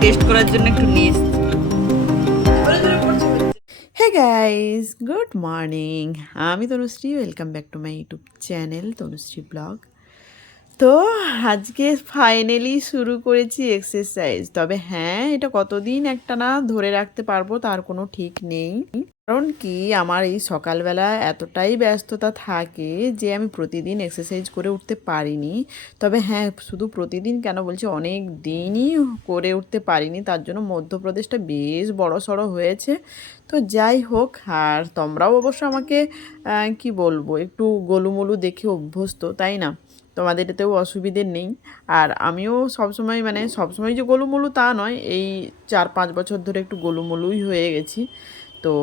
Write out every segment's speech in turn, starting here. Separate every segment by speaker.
Speaker 1: Test করার জন্য একটু নিয়ে এসেছি গাইজ গুড মর্নিং আমি Tanushree welcome back to my YouTube channel Tanushree vlog তো আজকে ফাইনালি শুরু করেছি এক্সারসাইজ তবে হ্যাঁ এটা কতদিন একটা না ধরে রাখতে পারব তার কোনো ঠিক নেই। কারণ কি, আমার এই সকালবেলা এতটাই ব্যস্ততা থাকে যে আমি প্রতিদিন এক্সারসাইজ করে উঠতে পারিনি। তবে হ্যাঁ শুধু প্রতিদিন কেন বলছি, অনেক দিনই করে উঠতে পারিনি। তার জন্য মধ্যপ্রদেশটা বেশ বড় সড়ো হয়েছে। তো যাই হোক, আর তোমরাও অবশ্য আমাকে কি বলব, একটু গোলুমলু দেখে অভ্যস্ত, তাই না? তোমাদের এতেও অসুবিধে নেই। আর আমিও সবসময় মানে সবসময় যে গোলুমলু তা নয়, এই চার পাঁচ বছর ধরে একটু গোলুমলুই হয়ে গেছি। তো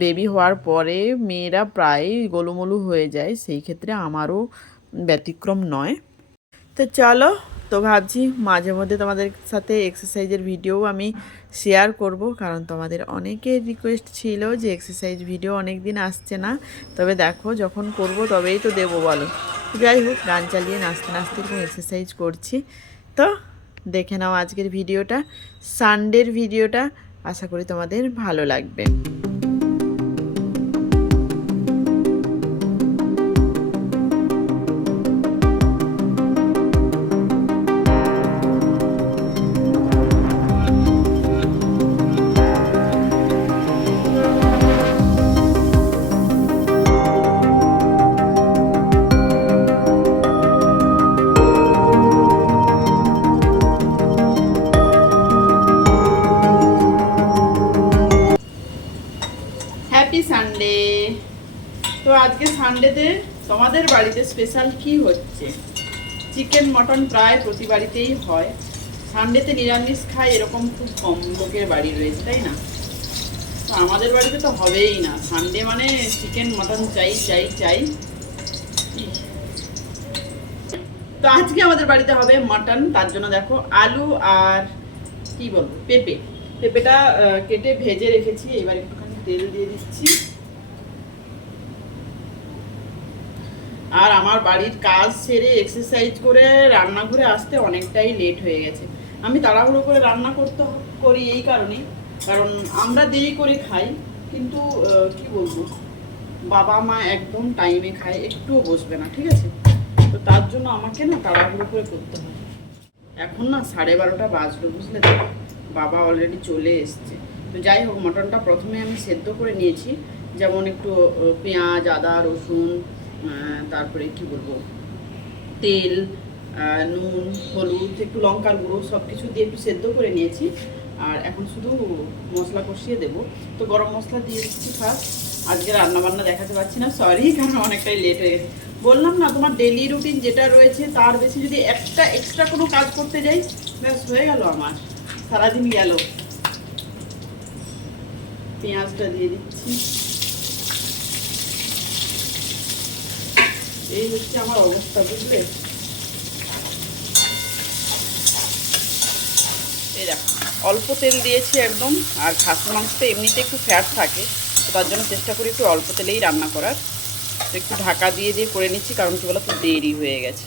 Speaker 1: বেবি হওয়ার পরে মেয়েরা প্রায় গোলুমলু হয়ে যায়, সেই ক্ষেত্রে আমারও ব্যতিক্রম নয়। তো চলো, তো ভাবছি মাঝে মধ্যে তোমাদের সাথে এক্সারসাইজের ভিডিও আমি শেয়ার করব, কারণ তোমাদের অনেকের রিকোয়েস্ট ছিল যে এক্সারসাইজ ভিডিও অনেক দিন আসছে না। তবে দেখো, যখন করব তবেই তো দেবো, বলো। যাই হোক, গান চালিয়ে নাচতে নাচতে এরকম এক্সারসাইজ করছি। তো দেখে নাও আজকের ভিডিওটা সানডের ভিডিওটা আশা করি তোমাদের ভালো লাগবে। সানডে তো আজকে সানডেতে তোমাদের বাড়িতে স্পেশাল কি হচ্ছে? চিকেন মটন প্রায় প্রতি বাড়িতেই হয়। সানডেতে নিরামিষ খায় এরকম খুব কম লোকের বাড়ি রয়েছে, তাই না? তো আমাদের বাড়িতে তো হবেই না। সানডে মানে চিকেন মটন চাই চাই চাই। তো আজকে আমাদের বাড়িতে হবে মাটন তার জন্য দেখো আলু আর কি বলব, পেঁপে। পেঁপেটা কেটে ভেজে রেখেছি, এবার একটুখানি তেল দিয়ে দিচ্ছি। আর আমার বাড়ির কাজ সেরে এক্সারসাইজ করে রান্নাঘরে আসতে অনেকটাই লেট হয়ে গেছে। আমি তাড়াহুড়ো করে রান্না করতে করি এই কারণেই। কারণ আমরা দেরি করে খাই, কিন্তু কি বলব? বাবা, মা একদম টাইমে খায়, একটুও বসবে না, ঠিক আছে? তো তার জন্য আমাকে না তাড়াহুড়ো করে করতে হয়। এখন না সাড়ে বারোটা বাজলো, বুঝলে বাবা অলরেডি চলে এসছে। যাই হোক, মটনটা প্রথমে আমি সেদ্ধ করে নিয়েছি। যেমন একটু পেঁয়াজ, আদা, রসুন তারপরে কি বলব? তেল নুন, হলুদ, একটু লঙ্কার গুঁড়ো সব কিছু দিয়ে একটু সেদ্ধ করে নিয়েছি। আর এখন শুধু মশলা কষিয়ে দেবো। তো গরম মশলা দিয়ে দিচ্ছি ফার্স্ট আজকে রান্না বান্না দেখাতে পারছি না সরি কারণ অনেকটাই লেট হয়ে গেছে। বললাম না, তোমার ডেলি রুটিন যেটা রয়েছে, তার বেশি যদি একটা এক্সট্রা কোনো কাজ করতে যাই, ব্যাস হয়ে গেল আমার। সারাদিন গেল। পেঁয়াজটা দিয়ে দিচ্ছি। এই হচ্ছে আমার অবস্থা, বুঝলে? অল্প তেল দিয়েছি একদম, আর খাসি মাংসতে এমনিতে একটু ফ্যাট থাকে, তো তার জন্য চেষ্টা করি একটু অল্প তেলেই রান্না করার। তো একটু ঢাকা দিয়ে দিয়ে করে নিচ্ছি, কারণ কি বলতো, দেরি হয়ে গেছে।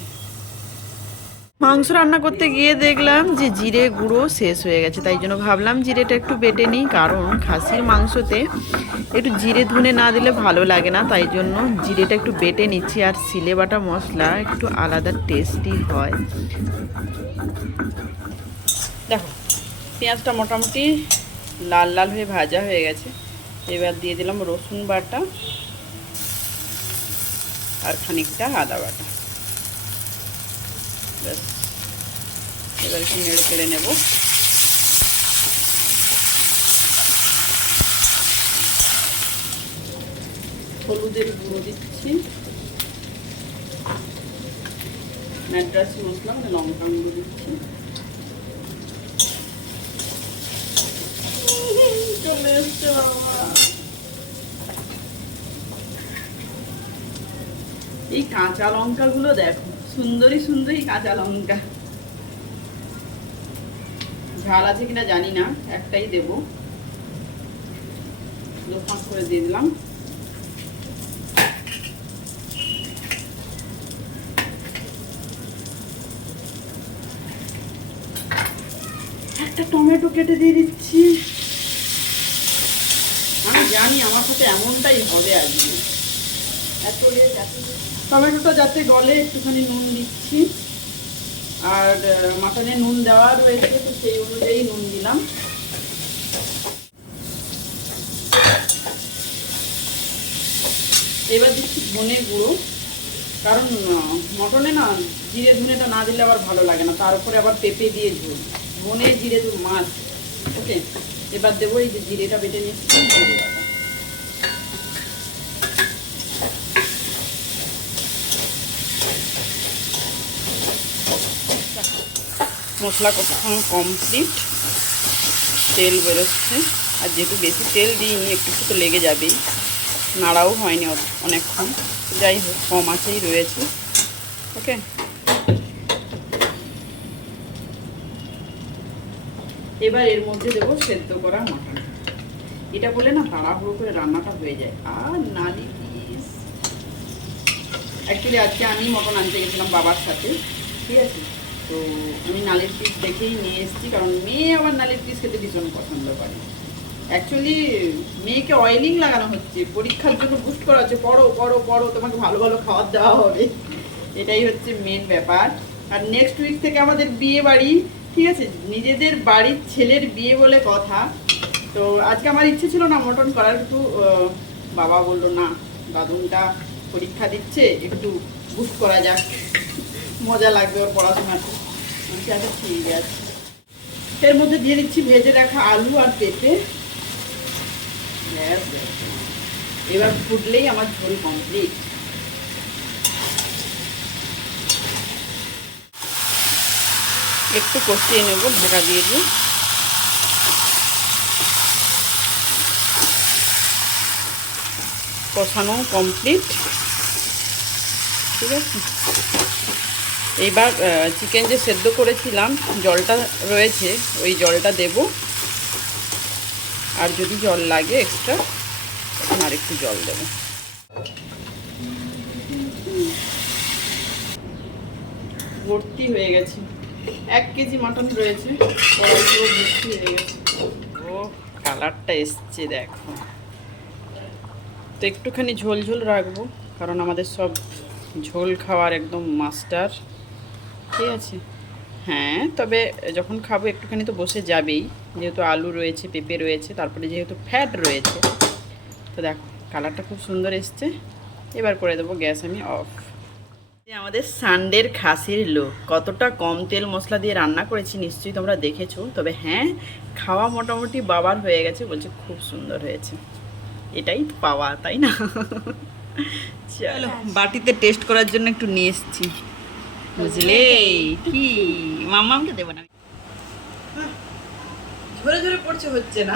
Speaker 1: মাংস রান্না করতে গিয়ে দেখলাম যে জিরে গুঁড়ো শেষ হয়ে গেছে, তাই জন্য ভাবলাম জিরেটা একটু বেটে নিই, কারণ খাসির মাংসতে একটু জিরে ধুনে না দিলে ভালো লাগে না, তাই জন্য জিরেটা একটু বেটে নিচ্ছি, আর সিলে বাটা মশলা একটু আলাদা টেস্টি হয়। দেখো, পেঁয়াজটা মোটামুটি লাল লাল হয়ে ভাজা হয়ে গেছে, এবার দিয়ে দিলাম রসুন বাটা আর খানিকটা আদা বাটা। ব্যাস। এবার একটু নেড়ে কেড়ে নেব। হলুদের গুঁড়ো দিচ্ছি। ম্যাড্রাসি মশলা মানে লঙ্কা গুঁড়ো দিচ্ছি। এই কাঁচা লঙ্কাগুলো দেখো, সুন্দরী সুন্দরী কাঁচা লঙ্কা। ঝাল আছে কিনা জানি না, একটাই দেব। দু ফাঁক করে দিয়ে দিলাম। একটা টমেটো কেটে দিয়ে দিচ্ছি। আমি জানি আমার সাথে এমনটাই হবে আজকে এত লেট টমেটোটা যাতে গলে, একটুখানি নুন দিচ্ছি। আর মাটনে নুন দেওয়া রয়েছে। সেই অনুযায়ী নুন দিলাম। এবার দিচ্ছি ধনে গুঁড়ো। কারণ মটনে না, জিরে ধুনেটা না দিলে আবার ভালো লাগে না। তার উপরে আবার পেঁপে দিয়ে ঝোল। ধনে, জিরে মাছ। ওকে? এবার দেবো এই যে জিরেটা বেটে নিচ্ছি মশলা কষানো কমপ্লিট তেল বেরোচ্ছে। আর যেহেতু বেশি তেল দিইনি, একটু একটু তো লেগে যাবেই। নাড়াও হয়নি অনেকক্ষণ। যাই হোক, কম আছেই রয়েছে। ওকে এবার এর মধ্যে দেবো সেদ্ধ করা মাটন এটা বলে না তাড়াহুড়ো করে রান্নাটা হয়ে যায়। আর নালি পিস অ্যাকচুয়ালি আজকে আমি মটন আনতে গেছিলাম বাবার সাথে। ঠিক আছে? তো আমি নালির পিস দেখেই নিয়ে এসেছি, কারণ মেয়ে আবার নালির পিস খেতে ভীষণ পছন্দ করে। অ্যাকচুয়ালি মেয়েকে অয়েলিং লাগানো হচ্ছে, পরীক্ষার জন্য বুস্ট করা হচ্ছে, পড়ো পড়ো পড়ো, তোমাকে ভালো ভালো খাবার দেওয়া হবে। এটাই হচ্ছে মেন ব্যাপার। আর নেক্সট উইক থেকে আমাদের বিয়ে বাড়ি, ঠিক আছে? নিজেদের বাড়ির ছেলের বিয়ে বলে কথা। তো আজকে আমার ইচ্ছে ছিল না মটন করার একটু বাবা বলল না, দাদুনটা পরীক্ষা দিচ্ছে, একটু বুস্ট করা যাক। মজা লাগবে ওর পড়াশোনাতে বলছি আচ্ছা ঠিক আছে। এর মধ্যে দিয়ে দিচ্ছি ভেজে রাখা আলু আর পেঁপে। এবার ফুটলেই আমার ঝোল কমপ্লিট একটু কষিয়ে নেব ঢাকা দিয়ে দিয়ে কষানো কমপ্লিট ঠিক আছে? এইবার চিকেন যে সেদ্ধ করেছিলাম, জলটা রয়েছে, ওই জলটা দেব। আর যদি জল লাগে এক্সট্রা তখন আর একটু জল দেব। ভর্তি হয়ে গেছে। এক কেজি মাটন রয়েছে ও, কালারটা এসছে, দেখো। তো একটুখানি ঝোল ঝোল রাখব, কারণ আমাদের সব ঝোল খাওয়ার একদম মাস্টার। ঠিক আছে। হ্যাঁ তবে যখন খাব একটুখানি তো বসে যাবেই। যেহেতু আলু রয়েছে, পেঁপে রয়েছে, তারপরে যেহেতু ফ্যাট রয়েছে। তো দেখো, কালারটা খুব সুন্দর এসছে। এবার করে দেবো গ্যাস আমি অফ। আমাদের সানডের খাসির লোক কতটা কম তেল মশলা দিয়ে রান্না করেছি নিশ্চয়ই তোমরা দেখেছ। তবে হ্যাঁ খাওয়া মোটামুটি বাবার হয়ে গেছে, বলছে খুব সুন্দর হয়েছে। এটাই পাওয়া, তাই না? চলো, বাটিতে টেস্ট করার জন্য একটু নিয়ে এসেছি। বুঝলে কি? মামামকে দেবো না ঝরে ঝরে পড়ছে হচ্ছে না।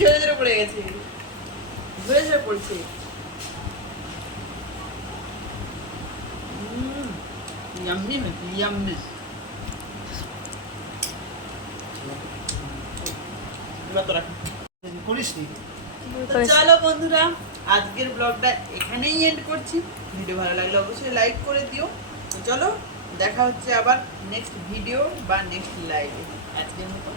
Speaker 1: ঝরে ঝরে পড়ে গেছে। ঝরে ঝরে পড়ছে। ইয়াম্মি ইয়াম্মি চলো বন্ধুরা আজকের ব্লগটা এখানেই এন্ড করছি। ভিডিও ভালো লাগলে অবশ্যই লাইক করে দিও। চলো দেখা হচ্ছে আবার নেক্সট ভিডিও বা নেক্সট লাইভে আজকের মতো।